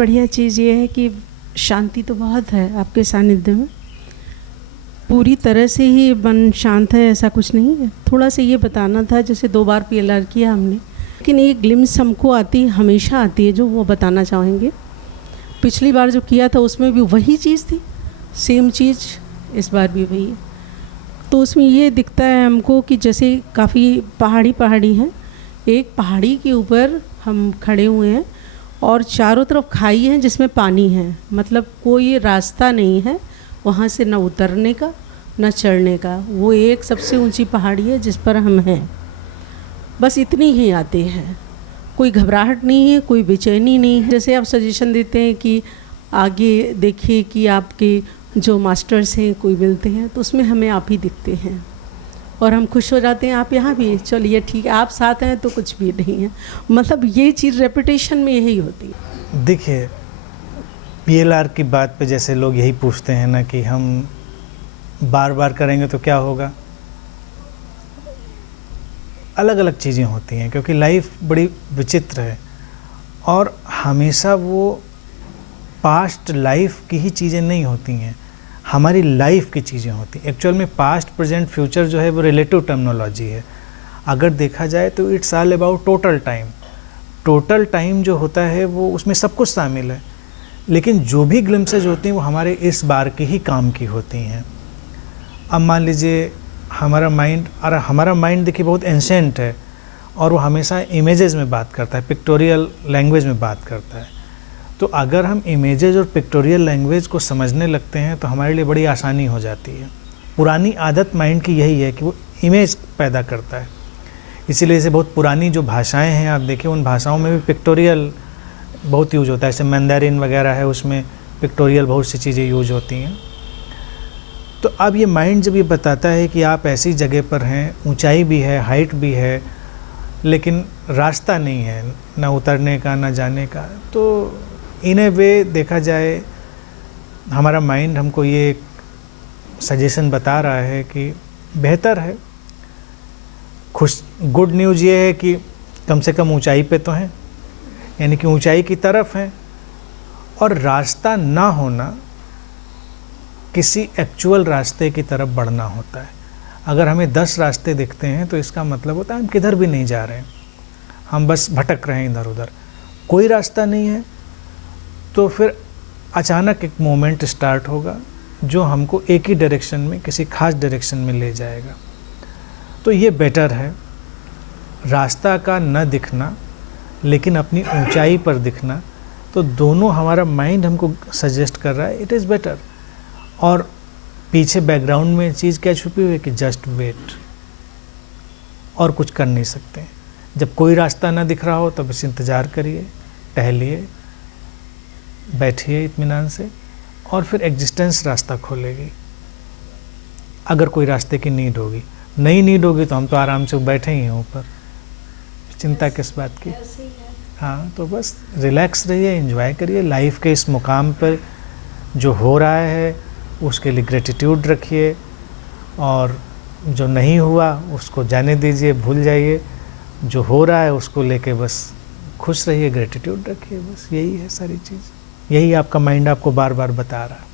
बढ़िया चीज़ ये है कि शांति तो बहुत है आपके सानिध्य में। पूरी तरह से ही मन शांत है ऐसा कुछ नहीं है। थोड़ा सा ये बताना था, जैसे 2 बार PLR किया हमने, लेकिन एक ग्लिम्स हमको आती हमेशा आती है जो वो बताना चाहेंगे। पिछली बार जो किया था उसमें भी वही चीज़ थी, सेम चीज़ इस बार भी वही है। तो उसमें ये दिखता है हमको कि जैसे काफ़ी पहाड़ी हैं, एक पहाड़ी के ऊपर हम खड़े हुए हैं और चारों तरफ खाई है जिसमें पानी है, मतलब कोई रास्ता नहीं है वहाँ से न उतरने का न चढ़ने का। वो एक सबसे ऊंची पहाड़ी है जिस पर हम हैं, बस इतनी ही आते हैं। कोई घबराहट नहीं है, कोई बेचैनी नहीं है। जैसे आप सजेशन देते हैं कि आगे देखिए कि आपके जो मास्टर्स हैं कोई मिलते हैं, तो उसमें हमें आप ही दिखते हैं और हम खुश हो जाते हैं। आप यहाँ भी, चलिए ठीक है, आप साथ हैं तो कुछ भी नहीं है। मतलब ये चीज़ रेपुटेशन में यही होती है। देखिए, PLR की बात पे जैसे लोग यही पूछते हैं ना कि हम बार बार करेंगे तो क्या होगा। अलग अलग चीज़ें होती हैं क्योंकि लाइफ बड़ी विचित्र है और हमेशा वो पास्ट लाइफ की ही चीज़ें नहीं होती हैं, हमारी लाइफ की चीज़ें होती हैं। एक्चुअल में पास्ट प्रेजेंट फ्यूचर जो है वो रिलेटिव टर्मिनोलॉजी है। अगर देखा जाए तो it's all about total time. Total time जो होता है वो उसमें सब कुछ शामिल है, लेकिन जो भी ग्लिम्सेज होती हैं वो हमारे इस बार की ही काम की होती हैं। अब मान लीजिए हमारा माइंड देखिए बहुत एंशेंट है और वो हमेशा इमेजेस में बात करता है, पिक्टोरियल लैंग्वेज में बात करता है। तो अगर हम इमेजेस और पिक्टोरियल लैंग्वेज को समझने लगते हैं तो हमारे लिए बड़ी आसानी हो जाती है। पुरानी आदत माइंड की यही है कि वो इमेज पैदा करता है, इसीलिए जैसे बहुत पुरानी जो भाषाएं हैं आप देखिए उन भाषाओं में भी पिक्टोरियल बहुत यूज होता है। जैसे मैंदारिन वगैरह है उसमें पिक्टोरियल बहुत सी चीज़ें यूज होती हैं। तो अब ये माइंड जब ये बताता है कि आप ऐसी जगह पर हैं, ऊंचाई भी है, हाइट भी है, लेकिन रास्ता नहीं है ना उतरने का ना जाने का, तो इन ए वे देखा जाए हमारा माइंड हमको ये सजेशन बता रहा है कि बेहतर है। गुड न्यूज़ ये है कि कम से कम ऊंचाई पे तो हैं, यानी कि ऊंचाई की तरफ हैं। और रास्ता ना होना किसी एक्चुअल रास्ते की तरफ बढ़ना होता है। अगर हमें 10 रास्ते दिखते हैं तो इसका मतलब होता है हम किधर भी नहीं जा रहे हैं, हम बस भटक रहे हैं इधर उधर, कोई रास्ता नहीं है। तो फिर अचानक एक मोमेंट स्टार्ट होगा जो हमको एक ही डायरेक्शन में, किसी खास डायरेक्शन में ले जाएगा। तो ये बेटर है, रास्ता का न दिखना लेकिन अपनी ऊंचाई पर दिखना। तो दोनों हमारा माइंड हमको सजेस्ट कर रहा है, इट इज़ बेटर। और पीछे बैकग्राउंड में चीज़ क्या छुपी हुई है कि जस्ट वेट, और कुछ कर नहीं सकते। जब कोई रास्ता ना दिख रहा हो तब बस इंतज़ार करिए, टहलिए, बैठिए इत्मीनान से, और फिर एग्जिस्टेंस रास्ता खोलेगी। अगर कोई रास्ते की नीड होगी, नहीं नीड होगी तो हम तो आराम से बैठे ही हैं ऊपर, चिंता किस बात की। हाँ, तो बस रिलैक्स रहिए, एंजॉय करिए लाइफ के इस मुकाम पर। जो हो रहा है उसके लिए ग्रेटिट्यूड रखिए, और जो नहीं हुआ उसको जाने दीजिए, भूल जाइए। जो हो रहा है उसको लेके बस खुश रहिए, ग्रेटिट्यूड रखिए, बस यही है सारी चीज़। यही आपका माइंड आपको बार बार बता रहा है।